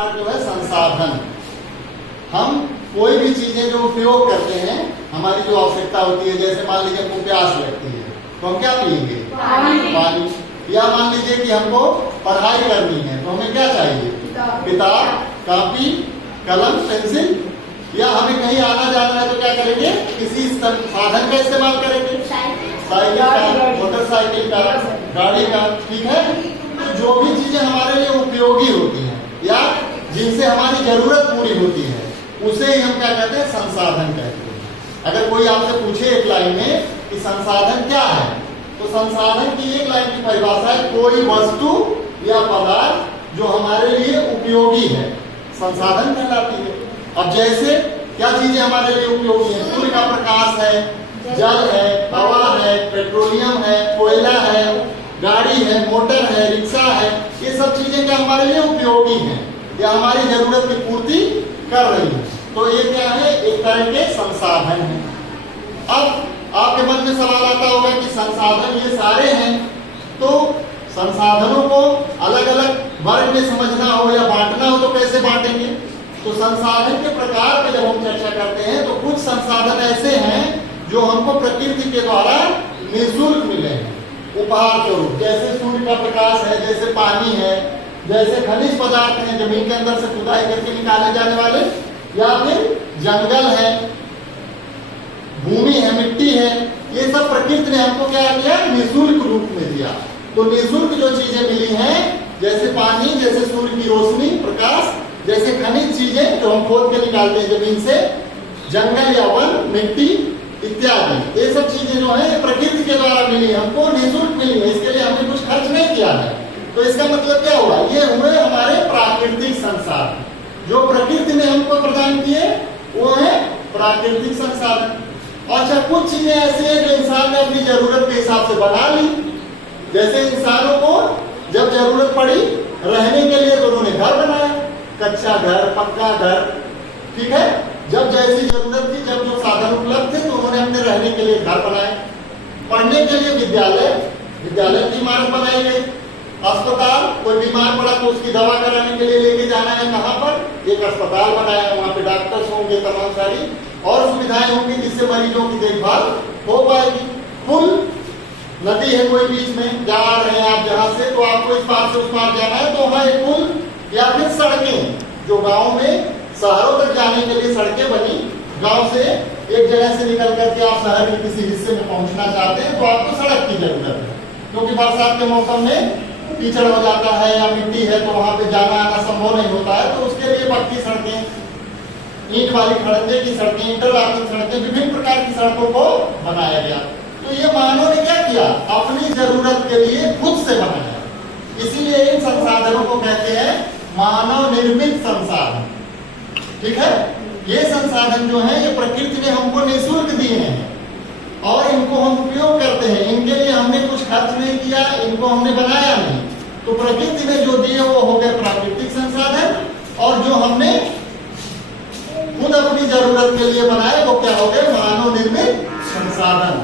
हमारा जो है संसाधन। हम कोई भी चीजें जो उपयोग करते हैं, हमारी जो आवश्यकता होती है, जैसे मान लीजिए हमको प्यास लगती है तो हम क्या पिएंगे? पानी। या मान लीजिए कि हमको पढ़ाई करनी है तो हमें क्या चाहिए? किताब, कॉपी, कलम, पेंसिल। या हमें कहीं आना जाना है तो क्या करेंगे? किसी साधन का इस्तेमाल करेंगे, साइकिल का, मोटरसाइकिल का, गाड़ी का। ठीक है, तो जो भी चीजें हमारे लिए उपयोगी होती हैं या जिनसे हमारी जरूरत पूरी होती है, उसे ही हम क्या कहते हैं? संसाधन कहते हैं। अगर कोई आपसे पूछे एक लाइन में कि संसाधन क्या है, तो संसाधन की एक लाइन की परिभाषा है कोई वस्तु या पदार्थ जो हमारे लिए उपयोगी है, संसाधन कहलाती है। अब जैसे क्या चीजें हमारे लिए उपयोगी है? सूर्य का प्रकाश है, जल है, हवा है, पेट्रोलियम है, कोयला है, गाड़ी है, मोटर है, रिक्शा है। ये सब चीजें क्या हमारे लिए उपयोगी हैं या हमारी जरूरत की पूर्ति कर रही है, तो ये क्या है? एक तरह के संसाधन है। अब आपके मन में सवाल आता होगा कि संसाधन ये सारे हैं, तो संसाधनों को अलग अलग वर्ग में समझना हो या बांटना हो तो कैसे बांटेंगे? तो संसाधन के प्रकार पे जब हम चर्चा करते हैं तो कुछ संसाधन ऐसे हैं जो हमको प्रकृति के द्वारा निःशुल्क मिले हैं, उपहार स्वरूप। जैसे सूर्य का प्रकाश है, जैसे पानी है, जैसे खनिज पदार्थ हैं जमीन के अंदर से खुदाई करके निकाले जाने वाले, या फिर जंगल है, भूमि है, मिट्टी है। ये सब प्रकृति ने हमको क्या किया? निःशुल्क रूप में दिया। तो निःशुल्क जो चीजें मिली हैं, जैसे पानी, जैसे सूर्य की रोशनी, प्रकाश, जैसे खनिज चीजें जो हम खोद के निकालते हैं जमीन से, जंगल या वन, मिट्टी इत्यादि, ये सब चीजें जो है प्रकृति के द्वारा मिली, हमको निःशुल्क मिली है, इसके लिए हमने कुछ खर्च नहीं किया है। तो इसका मतलब क्या हुआ? ये हुए हमारे प्राकृतिक संसाधन। जो प्रकृति ने हमको प्रदान किए वो है प्राकृतिक संसाधन। अच्छा, कुछ चीजें ऐसी हैं जो इंसान ने अपनी जरूरत के हिसाब से बना ली। जैसे इंसानों को जब जरूरत पड़ी रहने के लिए तो उन्होंने घर बनाया, कच्चा घर, पक्का घर। ठीक है, जब जैसी जरूरत थी, जब जो साधन उपलब्ध थे तो उन्होंने अपने रहने के लिए घर बनाए। पढ़ने के लिए विद्यालय की इमारत बनाई गई। अस्पताल, कोई बीमार पड़ा तो उसकी दवा कराने के लिए लेके जाना है कहाँ पर? एक अस्पताल बनाया, वहाँ पे डॉक्टर्स होंगे, तमाम सारी और सुविधाएं होंगी जिससे मरीजों की देखभाल हो पाएगी। पुल, नदी है कोई बीच में, जा रहे हैं आप जहाँ से, तो आपको इस पार से उस पार जाना है तो वहाँ एक पुल या फिर सड़कें, जो गाँव में शहरों तक जाने के लिए सड़कें बनी। गांव से एक जगह से निकल करके आप शहर के किसी हिस्से में पहुंचना चाहते हैं तो आपको सड़क की जरूरत है, क्योंकि बरसात के मौसम में कीचड़ हो जाता है या मिट्टी है तो वहां पे जाना आना संभव नहीं होता है। तो उसके लिए पक्की सड़कें, ईंट वाली खड़ंजे की सड़कें, इंटरलॉकिंग सड़कें, विभिन्न प्रकार की सड़कों को बनाया गया। तो ये मानव ने क्या किया? अपनी जरूरत के लिए खुद से बनाया। इसीलिए इन संसाधनों को कहते हैं मानव निर्मित संसाधन। ठीक है, ये संसाधन जो है ये प्रकृति ने हमको निःशुल्क दिए हैं और इनको हम उपयोग करते हैं। इनके लिए हमने कुछ खर्च नहीं किया, इनको हमने बनाया नहीं। तो प्रकृति ने जो दिए वो हो गए प्राकृतिक संसाधन, और जो हमने खुद अपनी जरूरत के लिए बनाए वो क्या हो गए? मानव निर्मित संसाधन।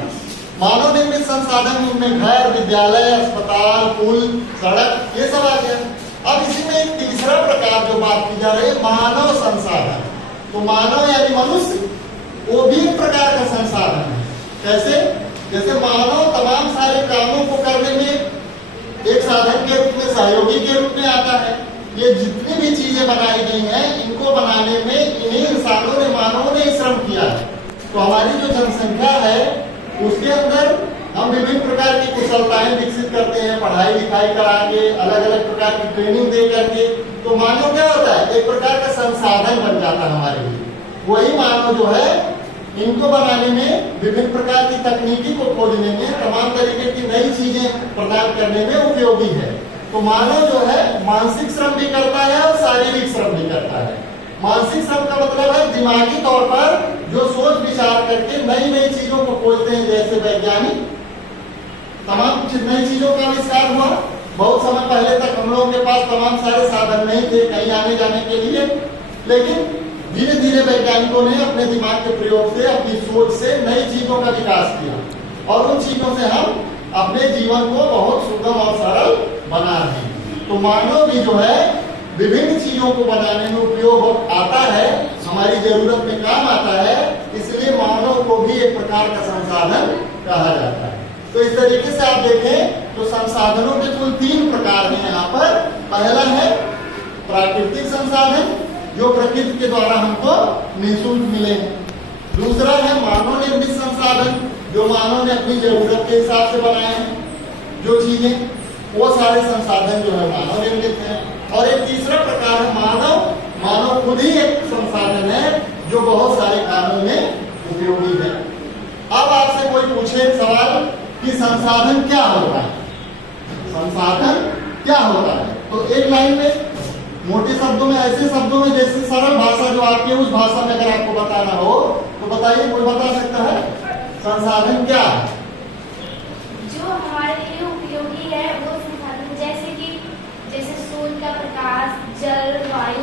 मानव निर्मित संसाधन उनमें घर, विद्यालय, अस्पताल, पुल, सड़क, ये सब आ गया। अब इसी में एक तीसरा प्रकार जो बात की जा रही है, मानव संसाधन। तो मानव यानी मनुष्य, वो भी एक प्रकार का संसाधन है। कैसे? जैसे मानव तमाम सारे कामों को करने में एक साधन के रूप में, सहयोगी के रूप में आता है। ये जितनी भी चीजें बनाई गई हैं, इनको बनाने में इन्हीं इंसानों ने, मानवों ने श्रम किया है। तो हमारी जो जनसंख्या है उसके अंदर हम विभिन्न प्रकार की कुशलताएं विकसित करते हैं, पढ़ाई लिखाई करा के, अलग अलग प्रकार की ट्रेनिंग दे करके। तो मानव क्या होता है? एक प्रकार का संसाधन बन जाता है हमारे लिए। वही मानव जो है इनको बनाने में, विभिन्न प्रकार की तकनीकी को खोजने में, तमाम तरीके की नई चीजें प्रदान करने में उपयोगी है। तो मानव जो है मानसिक श्रम भी करता है और शारीरिक श्रम भी करता है। मानसिक श्रम का मतलब है दिमागी तौर पर जो सोच विचार करके नई नई चीजों को खोजते हैं। जैसे वैज्ञानिक, तमाम नई चीजों का आविष्कार हुआ। बहुत समय पहले तक हम लोगों के पास तमाम सारे साधन नहीं थे कहीं आने जाने के लिए, लेकिन धीरे धीरे वैज्ञानिकों ने अपने दिमाग के प्रयोग से, अपनी सोच से नई चीजों का विकास किया और उन चीजों से हम अपने जीवन को बहुत सुगम और सरल बना रहे हैं। तो मानव भी जो है विभिन्न चीजों को बनाने में उपयोग आता है, हमारी जरूरत में काम आता है, इसलिए मानव को भी एक प्रकार का संसाधन कहा जाता है। तो इस तरीके से आप देखें तो संसाधनों के कुल 3 प्रकार हैं यहाँ पर। पहला है प्राकृतिक संसाधन, जो प्रकृति के द्वारा हमको निःशुल्क मिले हैं। दूसरा है मानव निर्मित संसाधन, जो मानव ने अपनी जरूरत के हिसाब से बनाए हैं जो चीजें, वो सारे संसाधन जो है मानव निर्मित हैं। और एक तीसरा प्रकार है मानव खुद ही एक संसाधन है जो बहुत सारे कामों में उपयोगी है। अब आपसे कोई पूछे सवाल कि संसाधन क्या होता है, संसाधन क्या होता है, तो एक लाइन में मोटे शब्दों में, ऐसे शब्दों में, जैसे सरल भाषा जो आपकी उस भाषा में अगर आपको बताना हो तो बताइए, कोई बता सकता है संसाधन क्या है? जो हमारे लिए उपयोगी है वो संसाधन, जैसे सूर्य का प्रकाश, जल, वायु,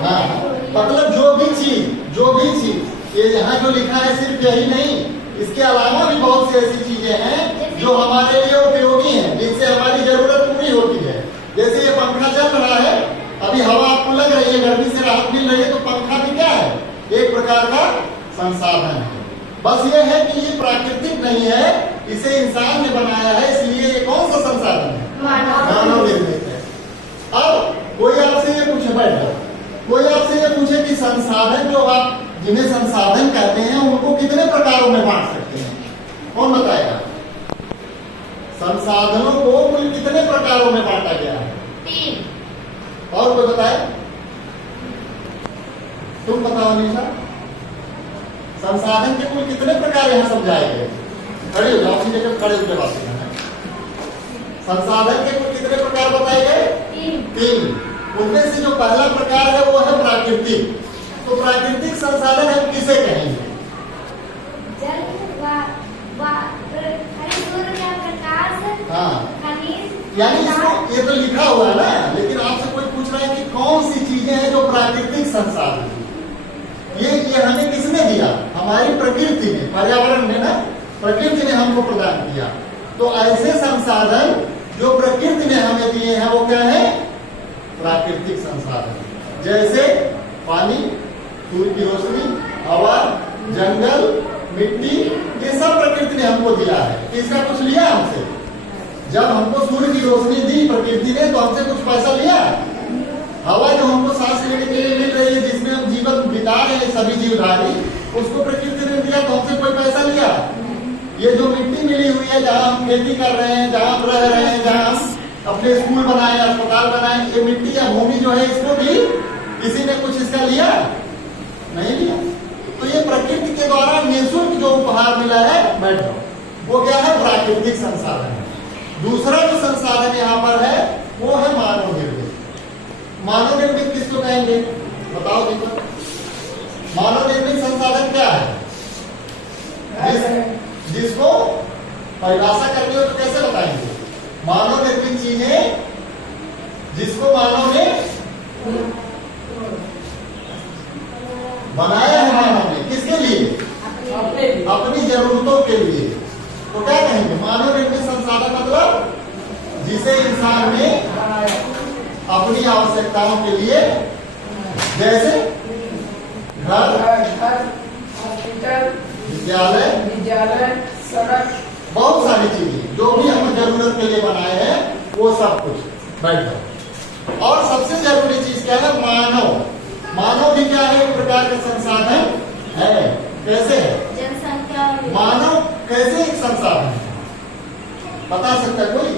मतलब जो भी चीज ये यहाँ जो लिखा है सिर्फ यही नहीं, इसके अलावा भी बहुत सी ऐसी चीजें हैं जो हमारे लिए उपयोगी हैं, जिनसे हमारी जरूरत पूरी होती है। जैसे ये पंखा चल रहा है, अभी हवा आपको लग रही है, गर्मी से राहत मिल रही है, तो पंखा भी क्या है, एक प्रकार का संसाधन है। बस ये है कि ये प्राकृतिक नहीं है, इसे इंसान ने बनाया है, इसलिए ये कौन सा संसाधन है? मानव निर्मित है। अब कोई आपसे ये पूछे, बैठो, कोई आपसे ये पूछे कि संसाधन जो आप जिन्हें संसाधन कहते हैं उनको कितने प्रकारों में बांट सकते हैं, कौन बताएगा? संसाधनों को कुल कितने प्रकारों में बांटा गया है? 3। और कोई बताए? तुम बताओ निशा, संसाधन के कुल कितने प्रकार यहाँ समझाए गए? खड़े हो जाओ, अपनी जगह खड़े होकर बात करना है। संसाधन के कुल कितने प्रकार बताए गए? 3। उनमें से जो पहला प्रकार है वो है प्राकृतिक। तो प्राकृतिक संसाधन हम किसे कहेंगे? जल, सूर्य का प्रकाश, खनिज, यानी इसको, ये तो लिखा हुआ है ना, लेकिन आपसे कोई पूछ रहा है कि कौन सी चीजें हैं जो प्राकृतिक संसाधन, ये हमें किसने दिया? हमारी प्रकृति ने, पर्यावरण ने ना, प्रकृति ने हमको प्रदान किया। तो ऐसे संसाधन जो प्रकृति ने हमें दिए हैं वो क्या है? प्राकृतिक संसाधन। जैसे पानी, सूर्य की रोशनी, हवा, जंगल, मिट्टी, ये सब प्रकृति ने हमको दिया है। इसका कुछ लिया हमसे? जब हमको सूर्य की रोशनी दी प्रकृति ने तो हमसे कुछ पैसा लिया? हवा जो हमको सांस लेने के लिए मिल रही है, जिसमें हम जीवन बिता रहे हैं सभी जीवधारी, उसको प्रकृति ने दिया, तो हमसे कोई पैसा लिया? ये जो मिट्टी मिली हुई है, जहाँ हम खेती कर रहे हैं, जहाँ हम रह रहे हैं, जहाँ हम अपने स्कूल बनाए, अस्पताल बनाए, ये मिट्टी या भूमि जो है, इसको भी किसी ने कुछ इसका लिया? नहीं लिया। तो ये प्रकृति के द्वारा निःशुल्क जो उपहार मिला है, बैठो, वो क्या है? प्राकृतिक संसाधन। दूसरा जो संसाधन यहाँ पर है वो है मानव निर्मित। मानव निर्मित किसको कहेंगे? बताओ दीपक, मानव निर्मित संसाधन क्या है? जिसको परिभाषा करनी हो तो कैसे बताएंगे? मानव निर्मित चीजें जिसको मानव ने बनाया है, मानव ने किसके लिए? अपनी जरूरतों के लिए। तो क्या कहेंगे? मानव निर्मित संसाधन मतलब जिसे इंसान ने अपनी आवश्यकताओं के लिए, जैसे घर, विद्यालय, सड़क, बहुत सारी चीजें जो भी हम जरूरत के लिए बनाए हैं वो सब कुछ। बैठ जाओ। और सबसे जरूरी चीज क्या है? मानव भी क्या है? एक प्रकार का संसाधन है। कैसे है? जनसंख्या। मानव कैसे एक संसाधन है? बता सकता कोई?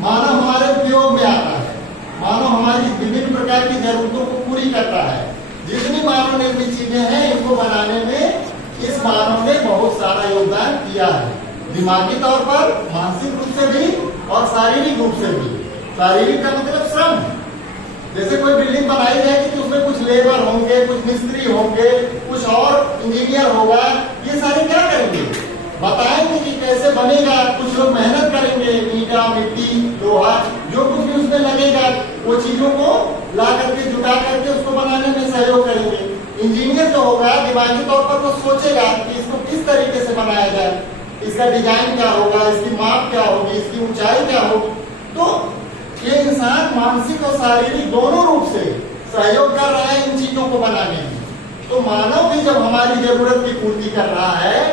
मानव हमारे उपयोग में आता है, मानव हमारी विभिन्न प्रकार की जरूरतों को पूरी करता है। जितनी मानव निर्मित चीजें हैं इनको बनाने में इस मानव ने बहुत सारा योगदान किया है, दिमागी तौर पर, मानसिक रूप से भी और शारीरिक रूप से भी। शारीरिक का मतलब श्रम। जैसे कोई बिल्डिंग बनाई जाएगी तो उसमें कुछ लेबर होंगे, कुछ मिस्त्री होंगे, कुछ और इंजीनियर होगा, ये सारे क्या करेंगे? बताएंगे कि कैसे बनेगा। कुछ लोग मेहनत करेंगे, ईंटा, मिट्टी, लोहा, जो कुछ भी उसमें लगेगा वो चीजों को ला करके जुटा करके उसको बनाने में सहयोग करेंगे। इंजीनियर जो होगा दिमागी तौर पर वो सोचेगा कि इसको किस तरीके से बनाया जाए, इसका डिजाइन क्या होगा, इसकी माप क्या होगी, इसकी ऊंचाई क्या होगी। तो ये इंसान मानसिक और शारीरिक दोनों रूप से सहयोग कर रहा है इन चीजों को बनाने में। तो मानव भी जब हमारी जरूरत की पूर्ति कर रहा है